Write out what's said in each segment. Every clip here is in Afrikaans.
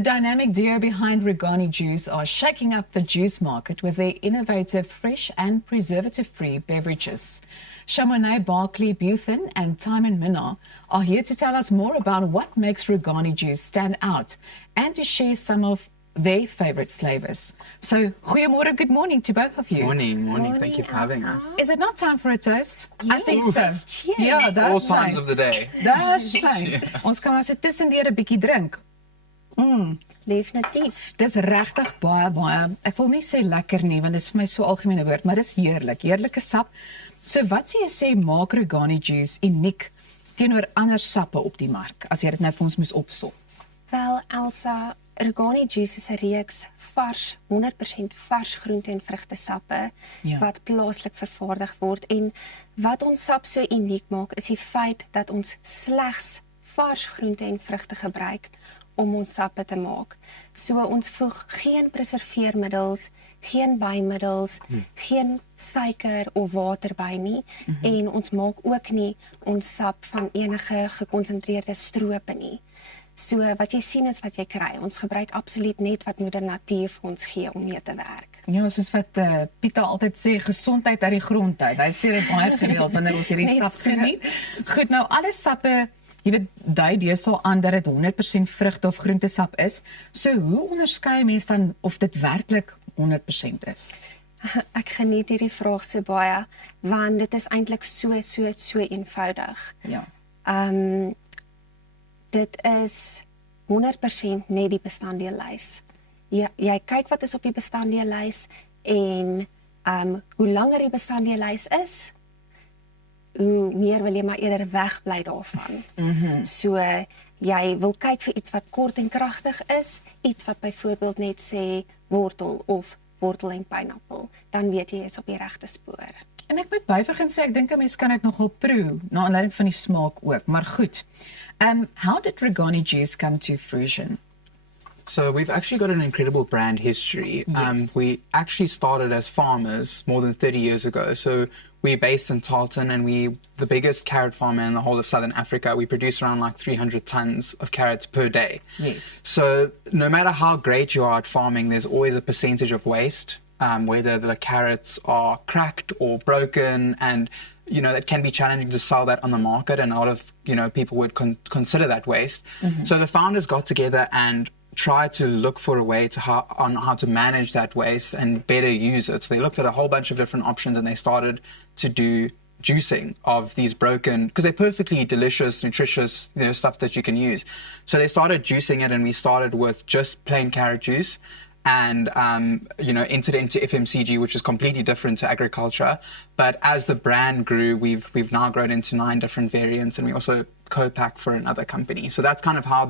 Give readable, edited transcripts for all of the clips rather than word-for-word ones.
The dynamic duo behind Regani Juice are shaking up the juice market with their innovative fresh and preservative-free beverages. Chamonix Barkley Buthen and Timon Minnar are here to tell us more about what makes Regani Juice stand out and to share some of their favorite flavors. So, goeiemorgen, good morning to both of you. Morning. Thank you for having us. Is it not time for a toast? Yes. I think so. Cheers. Ja, daar All zijn. times of the day. Daar zijn. Ons kan nou so tussendeur 'n bietjie drink. Definitief. Dis regtig baie, ek wil nie sê lekker nie, want dit is vir my so algemene woord, maar dis heerlik, heerlike sap. So wat sê jy sê maak Regani Juice uniek teenoor ander sappe op die mark, as jy dit nou vir ons moes opsom? Wel, Elsa, Regani Juice is 'n reeks vars, 100% vars groente en vrugtesappe Ja. wat plaaslik vervaardig word. En wat ons sap so uniek maak, is die feit dat ons slegs vars groente en vrugte gebruik om ons sappe te maak. So ons voeg geen preserveermiddels, geen bymiddels, geen suiker of water by nie en ons maak ook nie ons sap van enige gekonsentreerde strope nie. So wat jy sien is wat jy kry. Ons gebruik absoluut net wat moeder natuur vir ons gee om mee te werk. Ja, soos wat Pieter altyd sê, gesondheid uit die grond uit. Hy sê dit baie gereeld wanneer ons hierdie Net sap so. geniet. Goed, nou alle sappe, jy weet, dui deesdae aan dat dit 100% vrugte of groentesap is. So hoe onderskei mens dan of dit werklik 100% is? Ek geniet hierdie vraag so baie want dit is eintlik so eenvoudig. Ja. Dit is 100% net die bestanddeellys. Jy kyk wat is op die bestanddeellys en hoe langer die bestanddeellys is, hoe meer wil jy maar eerder wegbly daarvan. So jy wil kyk vir iets wat kort en kragtig is, iets wat byvoorbeeld net sê wortel of wortel en pineappel, dan weet jy is op die regte spoor. En ek moet byvoeg en sê, ek dink 'n mens kan dit nogal proe, na aanleiding van die smaak ook, maar goed. How did Regani Juice come to fruition? So we've actually got an incredible brand history. Yes. We actually started as farmers more than 30 years ago. So we're based in Tarleton and we're the biggest carrot farmer in the whole of Southern Africa. We produce around like 300 tons of carrots per day. Yes. So no matter how great you are at farming, there's always a percentage of waste, whether the carrots are cracked or broken, and it can be challenging to sell that on the market, and a lot of people would consider that waste. So the founders got together and tried to look for a way on how to manage that waste and better use it. So they looked at a whole bunch of different options and they started to do juicing of these broken, because they're perfectly delicious, nutritious, stuff that you can use. So they started juicing it, and we started with just plain carrot juice and entered into FMCG, which is completely different to agriculture. But as the brand grew, we've now grown into 9 different variants, and we also co-pack for another company. So that's kind of how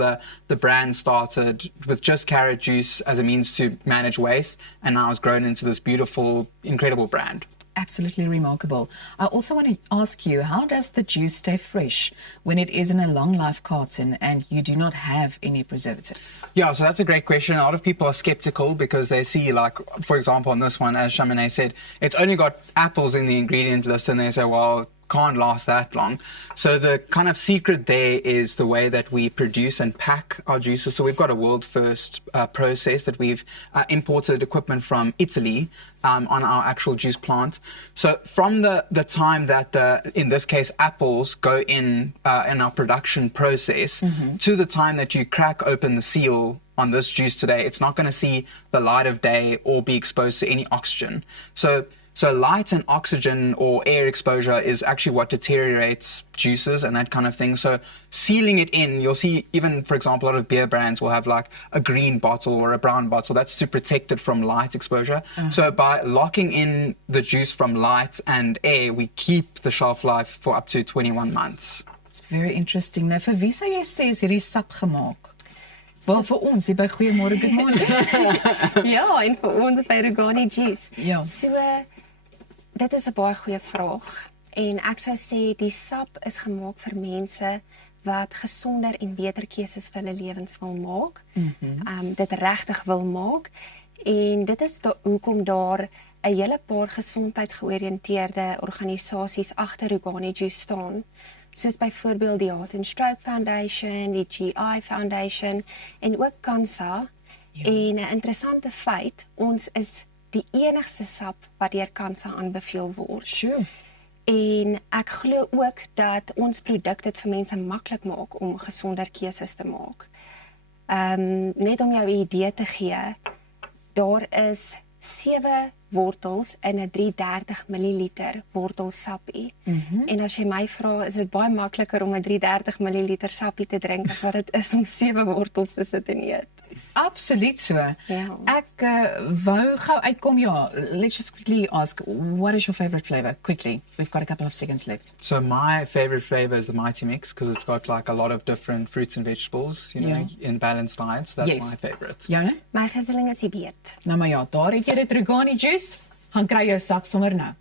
the brand started, with just carrot juice as a means to manage waste, and now has grown into this beautiful, incredible brand. Absolutely remarkable. I also want to ask you, how does the juice stay fresh when it is in a long life carton and you do not have any preservatives? Yeah, so that's a great question. A lot of people are skeptical because they see, like, for example, on this one, as Chamonix said, it's only got apples in the ingredient list, and they say, well, can't last that long. So the kind of secret there is the way that we produce and pack our juices. So we've got a world first process that we've imported equipment from Italy on our actual juice plant. So from the time that in this case apples go in our production process to the time that you crack open the seal on this juice today, it's not going to see the light of day or be exposed to any oxygen. So light and oxygen or air exposure is actually what deteriorates juices and that kind of thing. So sealing it in, you'll see even, for example, a lot of beer brands will have like a green bottle or a brown bottle. That's to protect it from light exposure. So by locking in the juice from light and air, we keep the shelf life for up to 21 months. It's very interesting. Nou, vir wie sou jy sê is hierdie sap gemaak? Wel, vir ons hier by Goeiemôre, good morning. Ja, en vir ons by Regani Juice. Ja. So dit is 'n baie goeie vraag. En ek sou sê die sap is gemaak vir mense wat gesonder en beter keuses vir hulle lewens wil maak. Dit regtig wil maak. En dit is hoekom daar 'n hele paar gesondheidsgeoriënteerde organisasies agter Regani Juice staan. soos byvoorbeeld die Heart and Stroke Foundation, die GI Foundation en ook Kansa. En 'n interessante feit, ons is die enigste sap wat deur Kansa aanbeveel word. Sjoe. En ek glo ook dat ons produk dit vir mense maklik maak om gesonder keuses te maak. Net om jou 'n idee te gee, daar is 7 wortels in 'n 330 ml wortelsappie. En as jy my vra, is dit baie makliker om 'n 330 ml sappie te drink as wat dit is om 7 wortels te sit en eet. Absoluut so. Ja. Ek wou gou uitkom, ja. Let's just quickly ask, what is your favorite flavor? Quickly. We've got a couple of seconds left. So my favorite flavor is the Mighty Mix because it's got like a lot of different fruits and vegetables, you know, in balanced diets. That's Yes. my favorite. Joune? My gunsteling is die beet. Nou maar ja, daar het jy dit Regani juice. Gaan kry jou sap sommer nou.